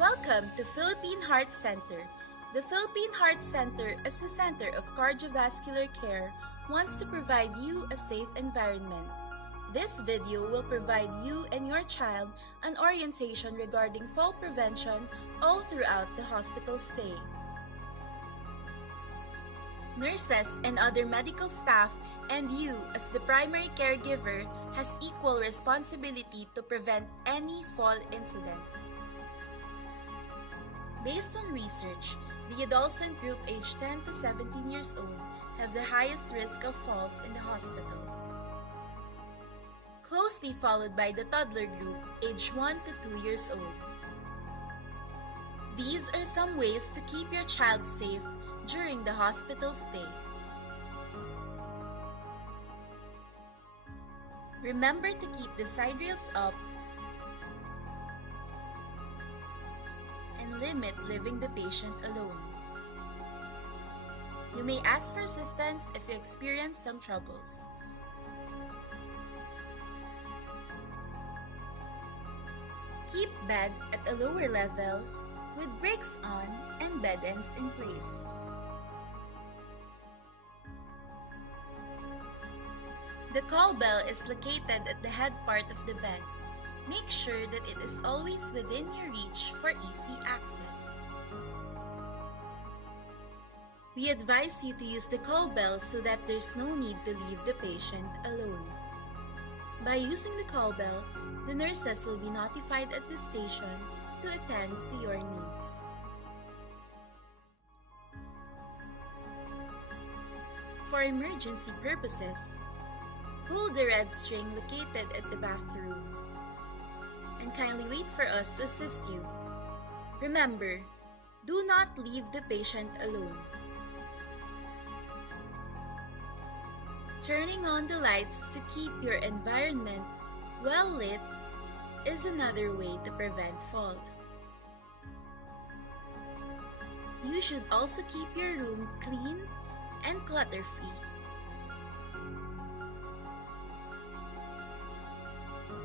Welcome to Philippine Heart Center. The Philippine Heart Center, as the center of cardiovascular care, wants to provide you a safe environment. This video will provide you and your child an orientation regarding fall prevention all throughout the hospital stay. Nurses and other medical staff and you as the primary caregiver has equal responsibility to prevent any fall incident. Based on research, the adolescent group aged 10 to 17 years old have the highest risk of falls in the hospital, closely followed by the toddler group aged 1 to 2 years old. These are some ways to keep your child safe during the hospital stay. Remember to keep the side rails up and limit leaving the patient alone. You may ask for assistance if you experience some troubles. Keep bed at a lower level with brakes on and bed ends in place. The call bell is located at the head part of the bed. Make sure that it is always within your reach for easy access. We advise you to use the call bell so that there's no need to leave the patient alone. By using the call bell, the nurses will be notified at the station to attend to your needs. For emergency purposes, pull the red string located at the bathroom and kindly wait for us to assist you. Remember, do not leave the patient alone. Turning on the lights to keep your environment well lit is another way to prevent fall. You should also keep your room clean and clutter-free.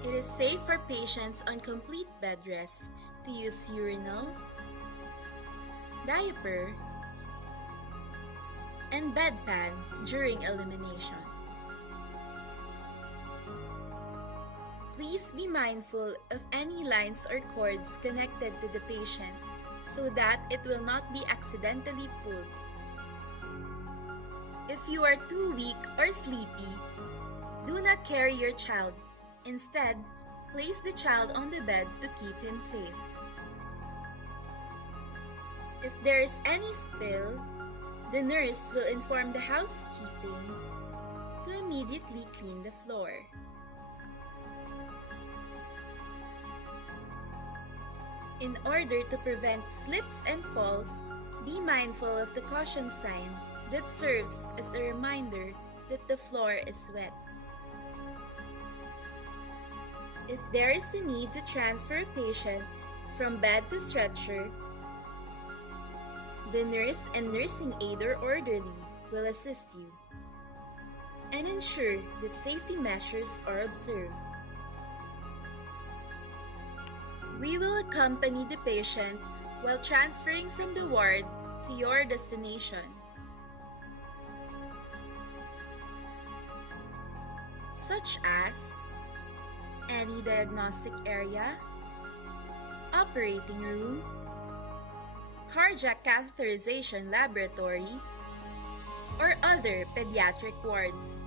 It is safe for patients on complete bed rest to use urinal, diaper, and bedpan during elimination. Please be mindful of any lines or cords connected to the patient so that it will not be accidentally pulled. If you are too weak or sleepy, do not carry your child. Instead, place the child on the bed to keep him safe. If there is any spill, the nurse will inform the housekeeping to immediately clean the floor. In order to prevent slips and falls, be mindful of the caution sign that serves as a reminder that the floor is wet. If there is a need to transfer a patient from bed to stretcher, the nurse and nursing aide or orderly will assist you and ensure that safety measures are observed. We will accompany the patient while transferring from the ward to your destination. Such as any diagnostic area, operating room, cardiac catheterization laboratory, or other pediatric wards.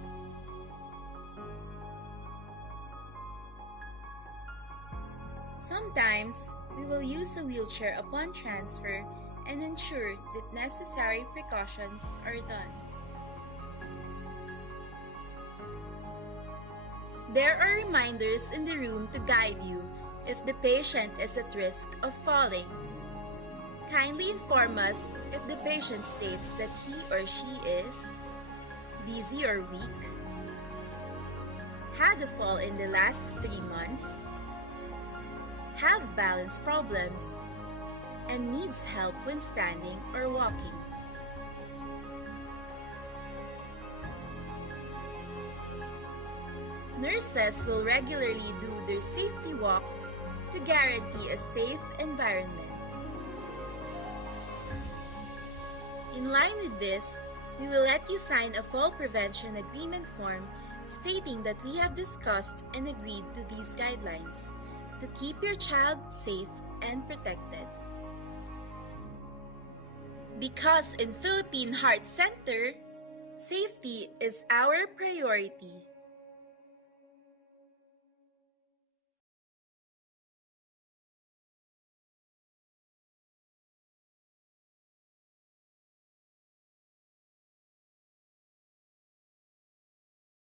Sometimes, we will use a wheelchair upon transfer and ensure that necessary precautions are done. There are reminders in the room to guide you if the patient is at risk of falling. Kindly inform us if the patient states that he or she is dizzy or weak, had a fall in the last 3 months, have balance problems, and needs help when standing or walking. Nurses will regularly do their safety walk to guarantee a safe environment. In line with this, we will let you sign a fall prevention agreement form stating that we have discussed and agreed to these guidelines to keep your child safe and protected. Because in Philippine Heart Center, safety is our priority.